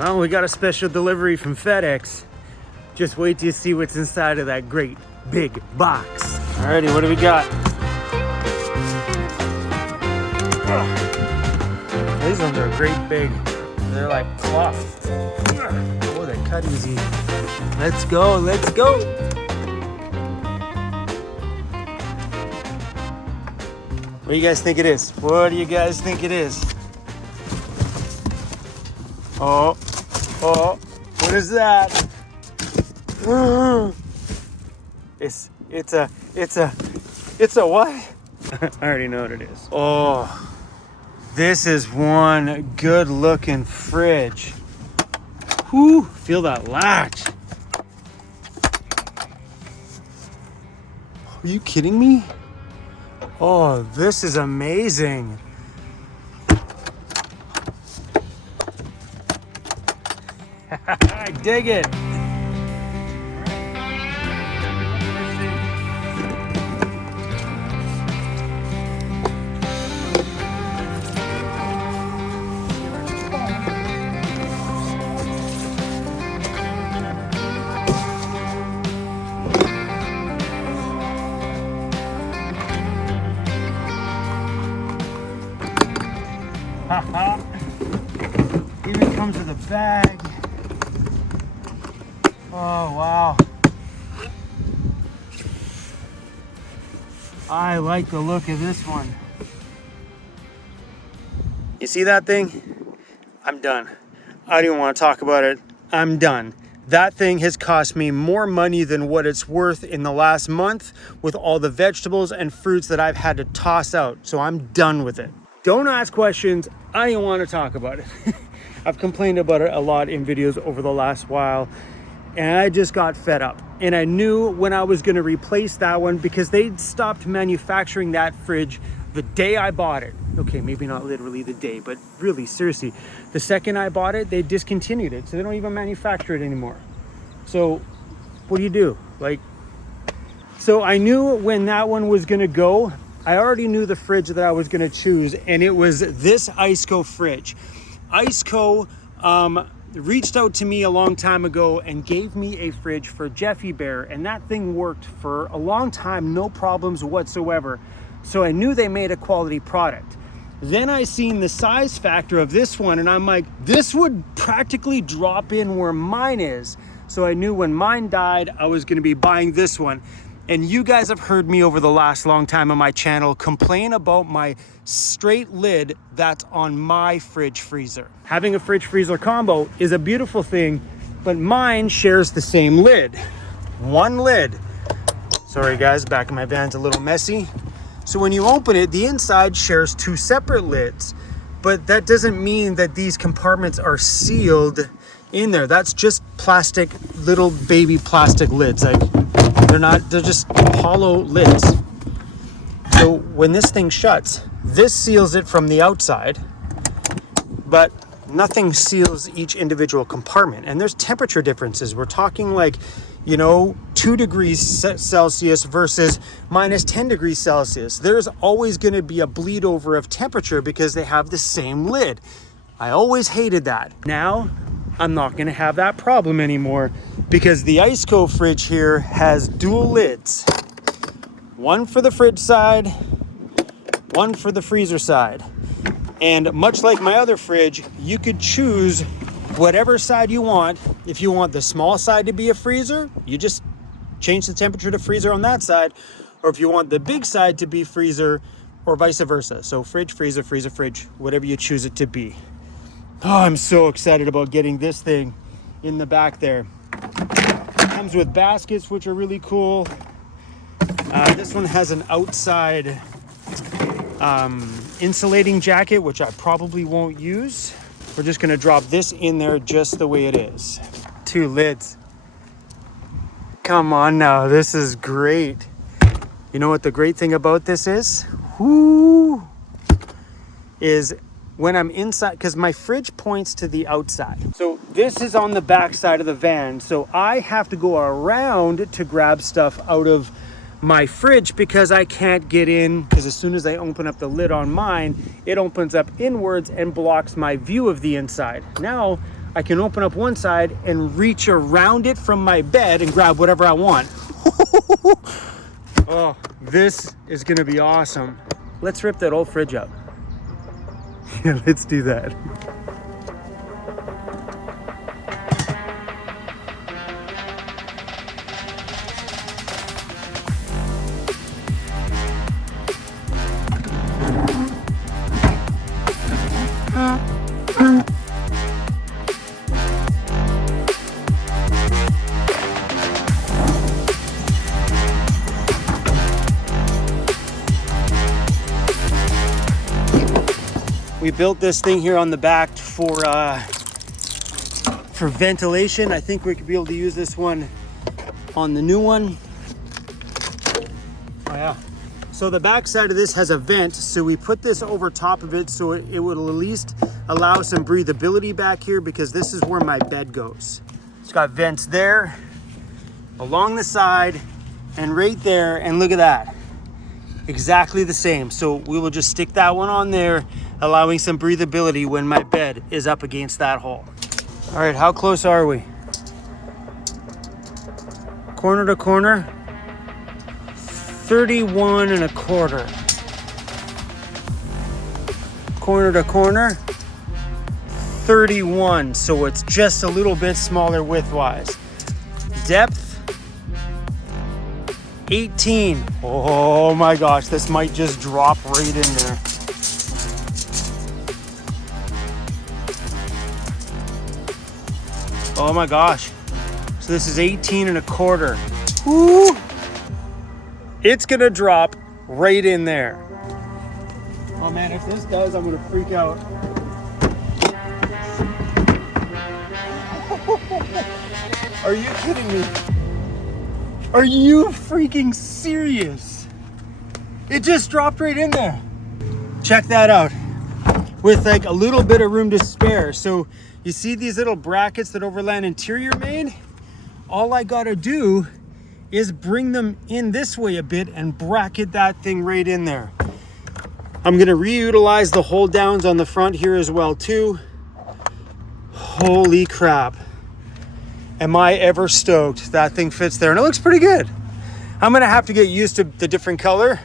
Well, we got a special delivery from FedEx. Just wait till you see what's inside of that great big box. Alrighty, what do we got? Oh, these ones are great big. They're like cloth. Oh, they cut easy. Let's go, let's go. What do you guys think it is? What do you guys think it is? Oh, what is that? It's a what? I already know what it is. Oh, this is one good looking fridge. Whoo, feel that latch. Are you kidding me? Oh, this is amazing. I dig it. Even comes with a bag. Oh, wow. I like the look of this one. You see that thing? I'm done. I don't even want to talk about it. I'm done. That thing has cost me more money than what it's worth in the last month with all the vegetables and fruits that I've had to toss out. So I'm done with it. Don't ask questions. I don't want to talk about it. I've complained about it a lot in videos over the last while, and I just got fed up. And I knew when I was going to replace that one because they stopped manufacturing that fridge the day I bought it. Okay, maybe not literally the day, but really, seriously, the second I bought it, they discontinued it. So they don't even manufacture it anymore. So what do you do? So I knew when that one was going to go. I already knew the fridge that I was going to choose, and it was this Iceco fridge. Iceco reached out to me a long time ago and gave me a fridge for Jeffy Bear, and that thing worked for a long time, no problems whatsoever. So I knew they made a quality product. Then I seen the size factor of this one, and I'm like, this would practically drop in where mine is. So I knew when mine died, I was going to be buying this one. And you guys have heard me over the last long time on my channel complain about my straight lid that's on my fridge freezer. Having a fridge freezer combo is a beautiful thing, but mine shares the same lid. One lid. Sorry guys, back of my van's a little messy. So when you open it, the inside shares two separate lids, but that doesn't mean that these compartments are sealed in there. That's just plastic, little baby plastic lids. They're just hollow lids. So when this thing shuts, this seals it from the outside, but nothing seals each individual compartment. And there's temperature differences. We're talking 2 degrees Celsius versus minus 10 degrees Celsius. There's always going to be a bleed over of temperature because they have the same lid. I always hated that. Now, I'm not going to have that problem anymore because the Iceco fridge here has dual lids. One for the fridge side, one for the freezer side. And much like my other fridge, you could choose whatever side you want. If you want the small side to be a freezer, you just change the temperature to freezer on that side. Or if you want the big side to be freezer, or vice versa. So fridge, freezer, freezer, fridge, whatever you choose it to be. Oh, I'm so excited about getting this thing in the back there. It comes with baskets, which are really cool. This one has an outside insulating jacket, which I probably won't use. We're just gonna drop this in there just the way it is. 2 lids. Come on now, this is great. You know what the great thing about this is? Is when I'm inside, because my fridge points to the outside. So this is on the back side of the van. So I have to go around to grab stuff out of my fridge because I can't get in, because as soon as I open up the lid on mine, it opens up inwards and blocks my view of the inside. Now I can open up one side and reach around it from my bed and grab whatever I want. Oh, this is gonna be awesome. Let's rip that old fridge up. Yeah, let's do that. We built this thing here on the back for ventilation. I think we could be able to use this one on the new one. Oh yeah. So the back side of this has a vent, so we put this over top of it so it would at least allow some breathability back here, because this is where my bed goes. It's got vents there, along the side, and right there, and look at that. Exactly the same. So we will just stick that one on there, allowing some breathability when my bed is up against that hole. All right, how close are we? Corner to corner, 31 1/4. Corner to corner, 31. So it's just a little bit smaller width-wise. Depth, 18. Oh my gosh, this might just drop right in there. Oh my gosh. So this is 18 1/4. Woo! It's gonna drop right in there. Oh man, if this does, I'm gonna freak out. Are you kidding me? Are you freaking serious? It just dropped right in there. Check that out. With like a little bit of room to spare. So you see these little brackets that Overland Interior made? All I gotta do is bring them in this way a bit and bracket that thing right in there. I'm gonna reutilize the hold downs on the front here as well too. Holy crap. Am I ever stoked that thing fits there, and it looks pretty good. I'm gonna have to get used to the different color,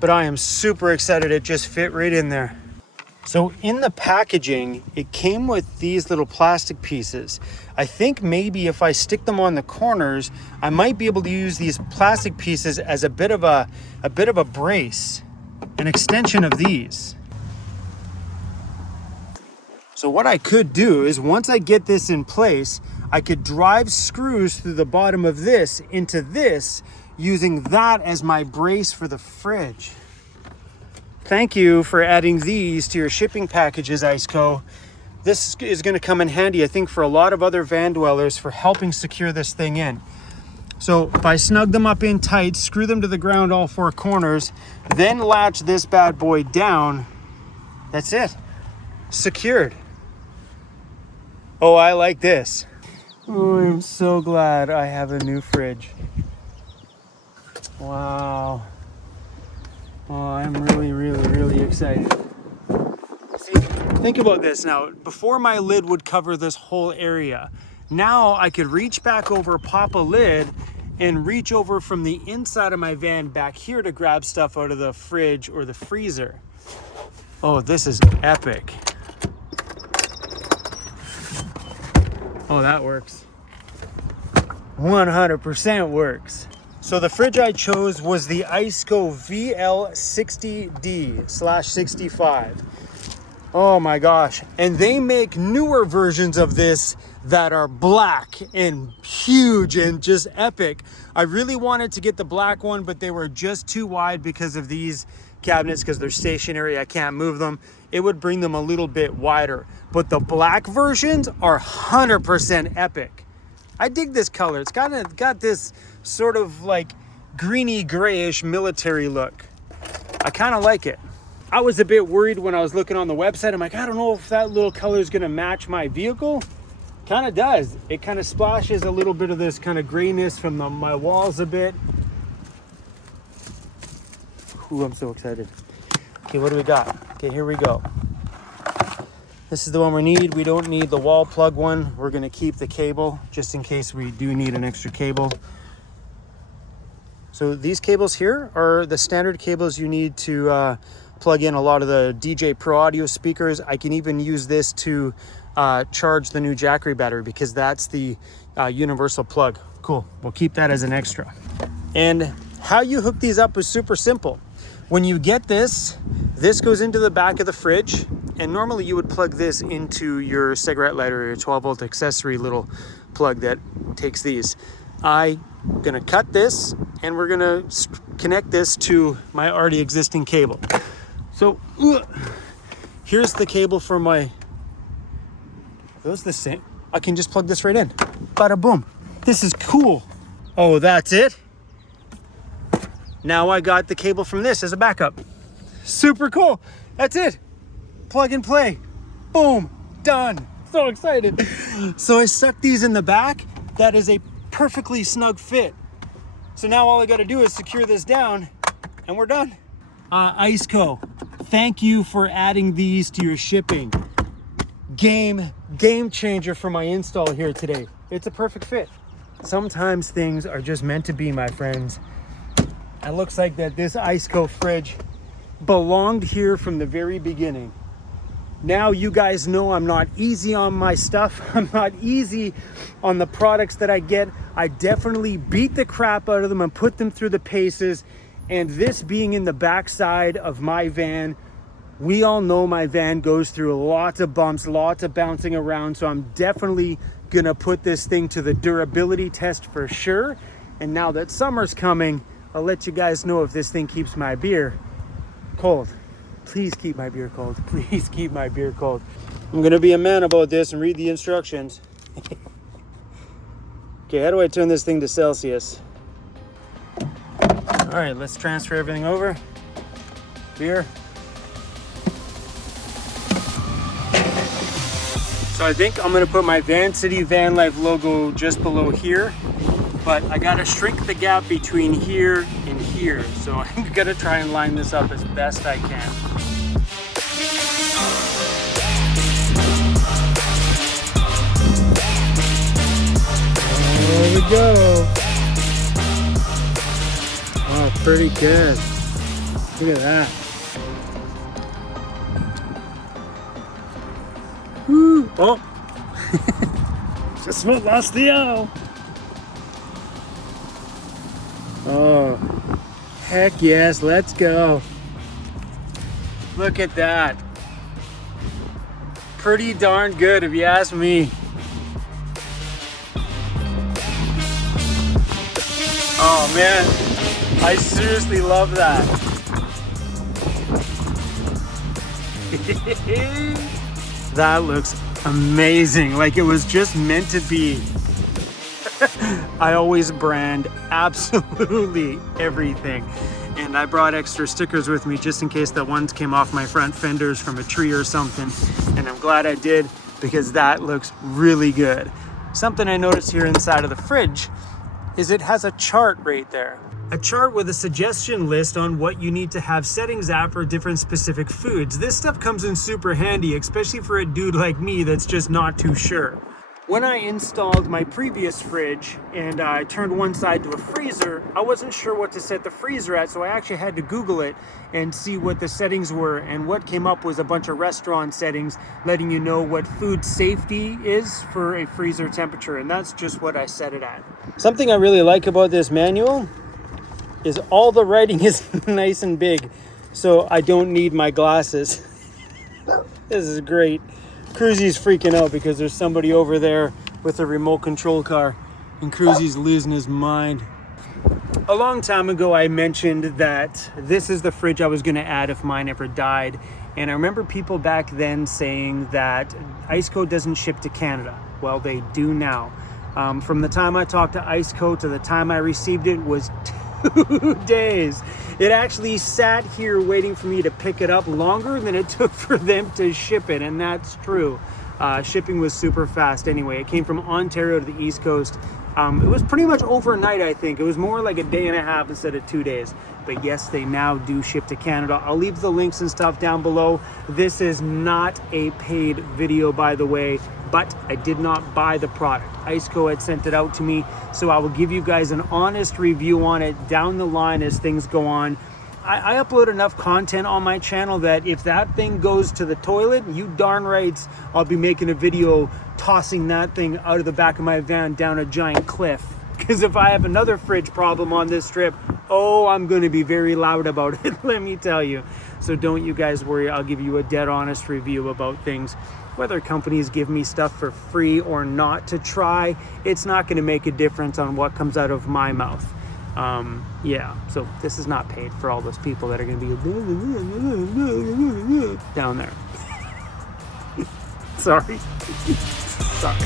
but I am super excited it just fit right in there. So in the packaging, it came with these little plastic pieces. I think maybe if I stick them on the corners, I might be able to use these plastic pieces as a bit of a brace, an extension of these. So what I could do is, once I get this in place, I could drive screws through the bottom of this into this, using that as my brace for the fridge. Thank you for adding these to your shipping packages, Iceco. This is going to come in handy, I think, for a lot of other van dwellers for helping secure this thing in. So if I snug them up in tight, screw them to the ground all four corners, then latch this bad boy down, that's it. Secured. Oh, I like this. Oh, I'm so glad I have a new fridge. Wow. Oh, I'm really excited. See, think about this now. Before, my lid would cover this whole area. Now I could reach back over, pop a lid, and reach over from the inside of my van back here to grab stuff out of the fridge or the freezer. Oh, this is epic. Oh, that works. 100% works. So the fridge I chose was the Iceco VL60D/65. Oh my gosh. And they make newer versions of this that are black and huge and just epic. I really wanted to get the black one, but they were just too wide because of these cabinets, because they're stationary, I can't move them. It would bring them a little bit wider. But the black versions are 100% epic. I dig this color. It's got this sort of like greeny grayish military look. I kind of like it. I was a bit worried when I was looking on the website. I'm like, I don't know if that little color is going to match my vehicle. Kind of does. It kind of splashes a little bit of this kind of grayness from my walls a bit. Ooh, I'm so excited. Okay, what do we got? Okay, here we go. This is the one we need. We don't need the wall plug one. We're gonna keep the cable just in case we do need an extra cable. So these cables here are the standard cables you need to plug in a lot of the DJ Pro audio speakers. I can even use this to charge the new Jackery battery because that's the universal plug. Cool, we'll keep that as an extra. And how you hook these up is super simple. When you get this goes into the back of the fridge, and normally you would plug this into your cigarette lighter or your 12-volt accessory little plug that takes these. I'm gonna cut this and we're gonna connect this to my already existing cable. So here's the cable for my, are those the same? I can just plug this right in. Bada boom. This is cool. Oh, that's it? Now I got the cable from this as a backup. Super cool. That's it. Plug and play. Boom. Done. So excited. So I stuck these in the back. That is a perfectly snug fit. So now all I got to do is secure this down and we're done. Iceco, thank you for adding these to your shipping. Game changer for my install here today. It's a perfect fit. Sometimes things are just meant to be, my friends. It looks like that this Iceco fridge belonged here from the very beginning. Now you guys know I'm not easy on my stuff. I'm not easy on the products that I get. I definitely beat the crap out of them and put them through the paces. And this being in the backside of my van, we all know my van goes through lots of bumps, lots of bouncing around. So I'm definitely gonna put this thing to the durability test for sure. And now that summer's coming, I'll let you guys know if this thing keeps my beer cold. Please keep my beer cold. Please keep my beer cold. I'm gonna be a man about this and read the instructions. Okay, how do I turn this thing to Celsius? All right, let's transfer everything over. Beer. So I think I'm gonna put my Vancity Vanlife logo just below here, but I gotta shrink the gap between here and here. So I'm gonna try and line this up as best I can. There we go. Oh, pretty good. Look at that. Woo. Oh, just about lost the O. Oh, heck yes, let's go. Look at that. Pretty darn good if you ask me. Oh man, I seriously love that. That looks amazing, like it was just meant to be. I always brand absolutely everything. And I brought extra stickers with me just in case that ones came off my front fenders from a tree or something. And I'm glad I did because that looks really good. Something I noticed here inside of the fridge is it has a chart right there. A chart with a suggestion list on what you need to have settings at for different specific foods. This stuff comes in super handy, especially for a dude like me that's just not too sure. When I installed my previous fridge and I turned one side to a freezer, I wasn't sure what to set the freezer at, so I actually had to Google it and see what the settings were, and what came up was a bunch of restaurant settings letting you know what food safety is for a freezer temperature, and that's just what I set it at. Something I really like about this manual is all the writing is nice and big, so I don't need my glasses. This is great. Cruzy's freaking out because there's somebody over there with a remote control car, and Cruzy's losing his mind. A long time ago, I mentioned that this is the fridge I was going to add if mine ever died. And I remember people back then saying that Iceco doesn't ship to Canada. Well, they do now. From the time I talked to Iceco to the time I received it was 2 days. It actually sat here waiting for me to pick it up longer than it took for them to ship it, and that's true. Shipping was super fast anyway. It came from Ontario to the East Coast. It was pretty much overnight, I think. It was more like a day and a half instead of 2 days. but yes, they now do ship to Canada. I'll leave the links and stuff down below. This is not a paid video, by the way, but I did not buy the product. Iceco had sent it out to me, so I will give you guys an honest review on it down the line as things go on. I upload enough content on my channel that if that thing goes to the toilet, you darn right I'll be making a video tossing that thing out of the back of my van down a giant cliff. Because if I have another fridge problem on this trip, oh, I'm going to be very loud about it, let me tell you. So don't you guys worry, I'll give you a dead honest review about things. Whether companies give me stuff for free or not to try, it's not going to make a difference on what comes out of my mouth. Yeah, so this is not paid for all those people that are going to be down there. Sorry. Sorry.